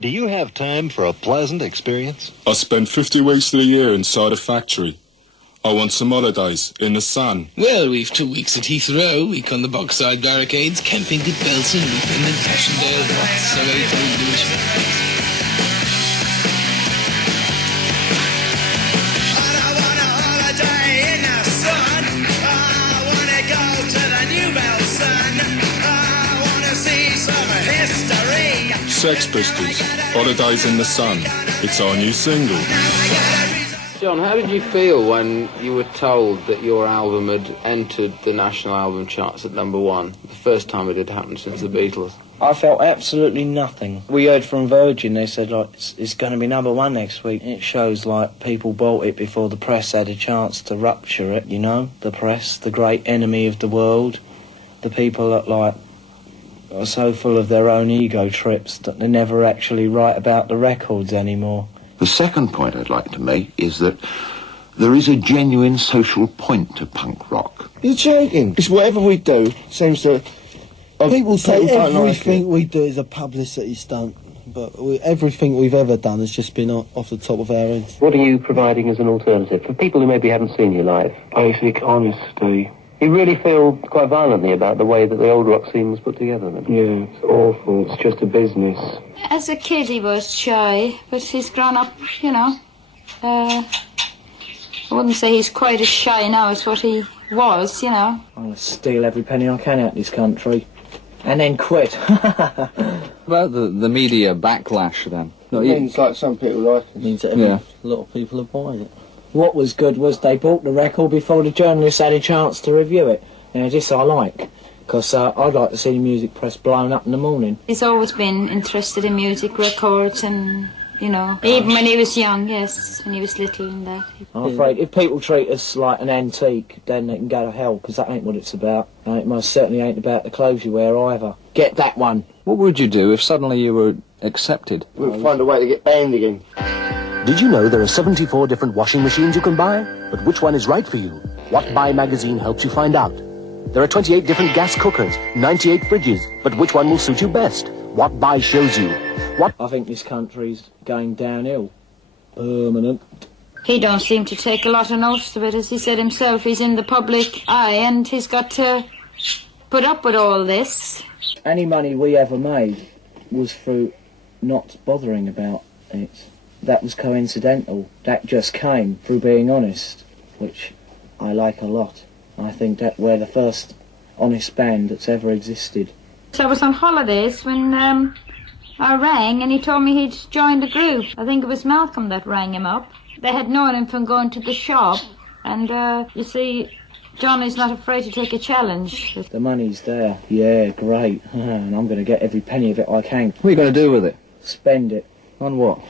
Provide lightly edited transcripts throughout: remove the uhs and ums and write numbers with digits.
Do you have time for a pleasant experience? I spend 50 weeks of the year inside a factory. I want some holidays in the sun. Well, we've 2 weeks at Heathrow, a week on the Bogside Barricades, camping at Belson, weekend in Passchendaele, whatsoever you wish for. Sex Pistols, Holidays in the Sun. It's our new single. John, how did you feel when you were told that your album had entered the national album charts at #1? The first time it had happened since the Beatles. I felt absolutely nothing. We heard from Virgin, they said, like, it's going to be #1 next week. It shows, like, people bought it before the press had a chance to rupture it, you know? The press, the great enemy of the world. The people that, like, are so full of their own ego trips that they never actually write about the records anymore. The second point I'd like to make is that there is a genuine social point to punk rock. You're joking. It's whatever we do seems to... People say everything we do is a publicity stunt, but everything we've ever done has just been off the top of our heads. What are you providing as an alternative for people who maybe haven't seen you live? Basic honesty. You really feel quite violently about the way that the old rock scene was put together then? Yeah, it's awful. It's just a business. As a kid he was shy, but he's grown up, you know. I wouldn't say he's quite as shy now as what he was, you know. I'm going to steal every penny I can out of this country. And then quit. About the media backlash then? It means like some people like it. It means that a lot of people are buying it. What was good was they bought the record before the journalists had a chance to review it. You know, this I like, because I'd like to see the music press blown up in the morning. He's always been interested in music, records and, you know, even when he was young, yes, when he was little and that. I'm afraid if people treat us like an antique, then they can go to hell, because that ain't what it's about. And it most certainly ain't about the clothes you wear either. Get that one. What would you do if suddenly you were accepted? We'll find a way to get banned again. Did you know there are 74 different washing machines you can buy? But which one is right for you? What Buy magazine helps you find out. There are 28 different gas cookers, 98 fridges, but which one will suit you best? What Buy shows you. What? I think this country's going downhill. Permanent. He don't seem to take a lot of notice of it, as he said himself. He's in the public eye and he's got to put up with all this. Any money we ever made was through not bothering about it. That was coincidental. That just came through being honest, which I like a lot. I think that we're the first honest band that's ever existed. So I was on holidays when I rang and he told me he'd joined a group. I think it was Malcolm that rang him up. They had known him from going to the shop, and you see, John is not afraid to take a challenge. The money's there. Yeah, great. And I'm going to get every penny of it I can. What are you going to do with it? Spend it. On what?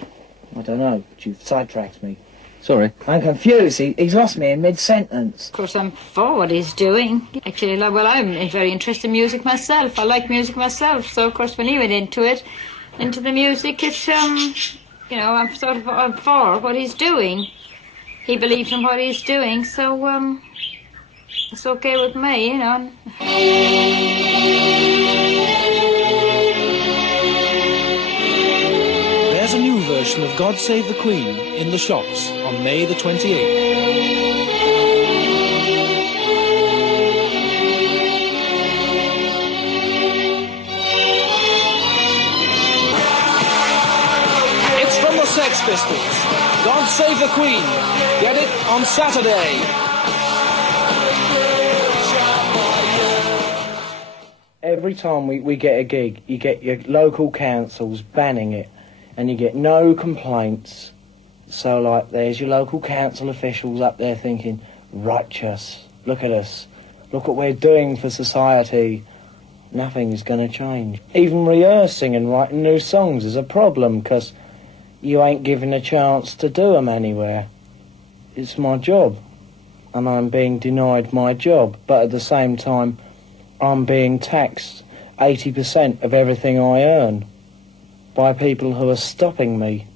I don't know, but you've sidetracked me. Sorry. I'm confused. He's lost me in mid-sentence. Of course, I'm for what he's doing. Actually, well, I'm very interested in music myself. I like music myself. So, of course, when he went into the music, it's, you know, I'm for what he's doing. He believes in what he's doing, so, it's okay with me, you know. There's a new version of God Save the Queen in the shops on May the 28th. It's from the Sex Pistols. God Save the Queen. Get it on Saturday. Every time we get a gig, you get your local councils banning it, and you get no complaints. So, like, there's your local council officials up there thinking, righteous, look at us, look what we're doing for society. Nothing's going to change. Even rehearsing and writing new songs is a problem, because you ain't given a chance to do them anywhere. It's my job, and I'm being denied my job, but at the same time, I'm being taxed 80% of everything I earn by people who are stopping me.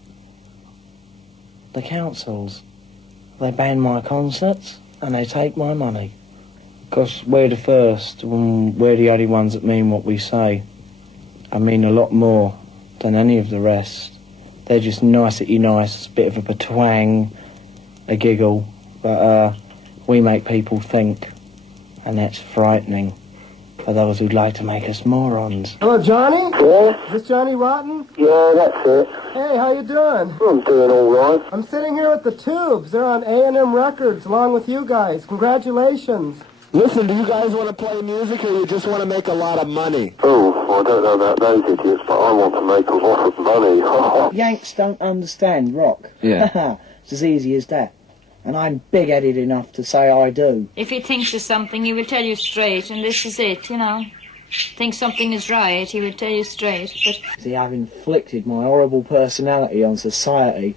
The councils. They ban my concerts and they take my money. Because we're the first, we're the only ones that mean what we say. I mean a lot more than any of the rest. They're just nicety nice, bit of a twang, a giggle, but we make people think, and that's frightening for those who'd like to make us morons. Hello, Johnny? Yeah? Is this Johnny Rotten? Yeah, that's it. Hey, how you doing? I'm doing all right. I'm sitting here with the Tubes. They're on A&M Records along with you guys. Congratulations. Listen, do you guys want to play music or you just want to make a lot of money? Oh, I don't know about those idiots, but I want to make a lot of money. Yanks don't understand rock. Yeah. It's as easy as that. And I'm big-headed enough to say I do. If he thinks of something, he will tell you straight, and this is it, you know. Think something is right, he will tell you straight, but... See, I've inflicted my horrible personality on society.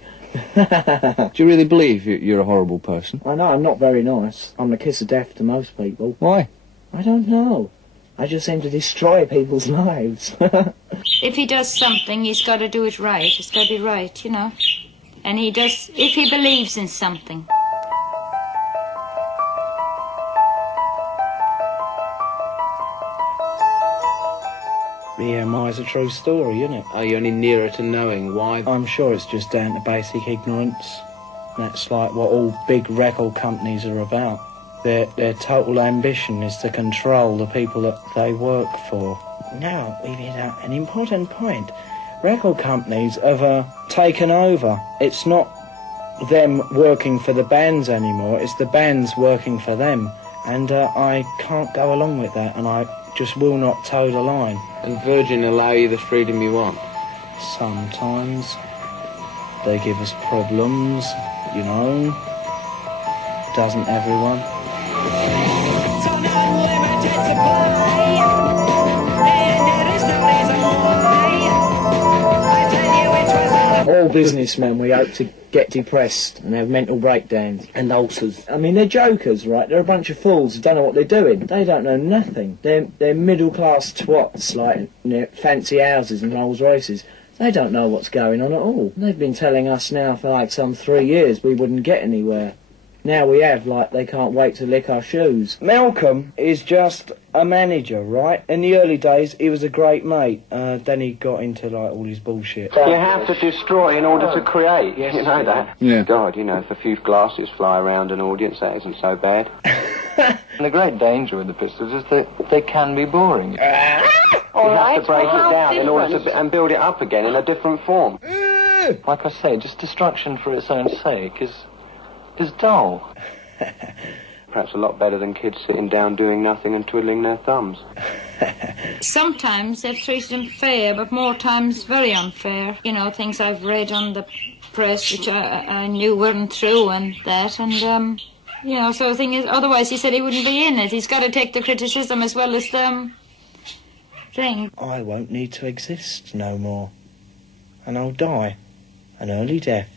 Do you really believe you're a horrible person? I know, I'm not very nice. I'm the kiss of death to most people. Why? I don't know. I just seem to destroy people's lives. If he does something, he's got to do it right. It's got to be right, you know. And he does, if he believes in something. BMI is a true story, isn't it? Are you any nearer to knowing why? I'm sure it's just down to basic ignorance. That's like what all big record companies are about. Their total ambition is to control the people that they work for. Now, we've hit an important point. Record companies have taken over. It's not them working for the bands anymore, it's the bands working for them. And I can't go along with that, and I just will not toe the line. And Virgin allow you the freedom you want? Sometimes. They give us problems, you know. Doesn't everyone? All businessmen, we hope to get depressed and have mental breakdowns and ulcers. I mean, they're jokers, right? They're a bunch of fools who don't know what they're doing. They don't know nothing. They're middle-class twats, like fancy houses and Rolls Royces. They don't know what's going on at all. They've been telling us now for like some 3 years we wouldn't get anywhere. Now we have, like, they can't wait to lick our shoes. Malcolm is just a manager, right? In the early days, he was a great mate. Then he got into, like, all his bullshit. You have to destroy in order to create. Yes, you know that? Yeah. God, you know, if a few glasses fly around an audience, that isn't so bad. And the great danger with the Pistols is that they can be boring. You have to break it down in order to and build it up again in a different form. Like I say, just destruction for its own sake is dull. Perhaps a lot better than kids sitting down doing nothing and twiddling their thumbs. Sometimes they've treated them fair, but more times very unfair. You know, things I've read on the press which I knew weren't true and that, and, you know, so the thing is, otherwise he said he wouldn't be in it. He's got to take the criticism as well as the thing. I won't need to exist no more. And I'll die an early death.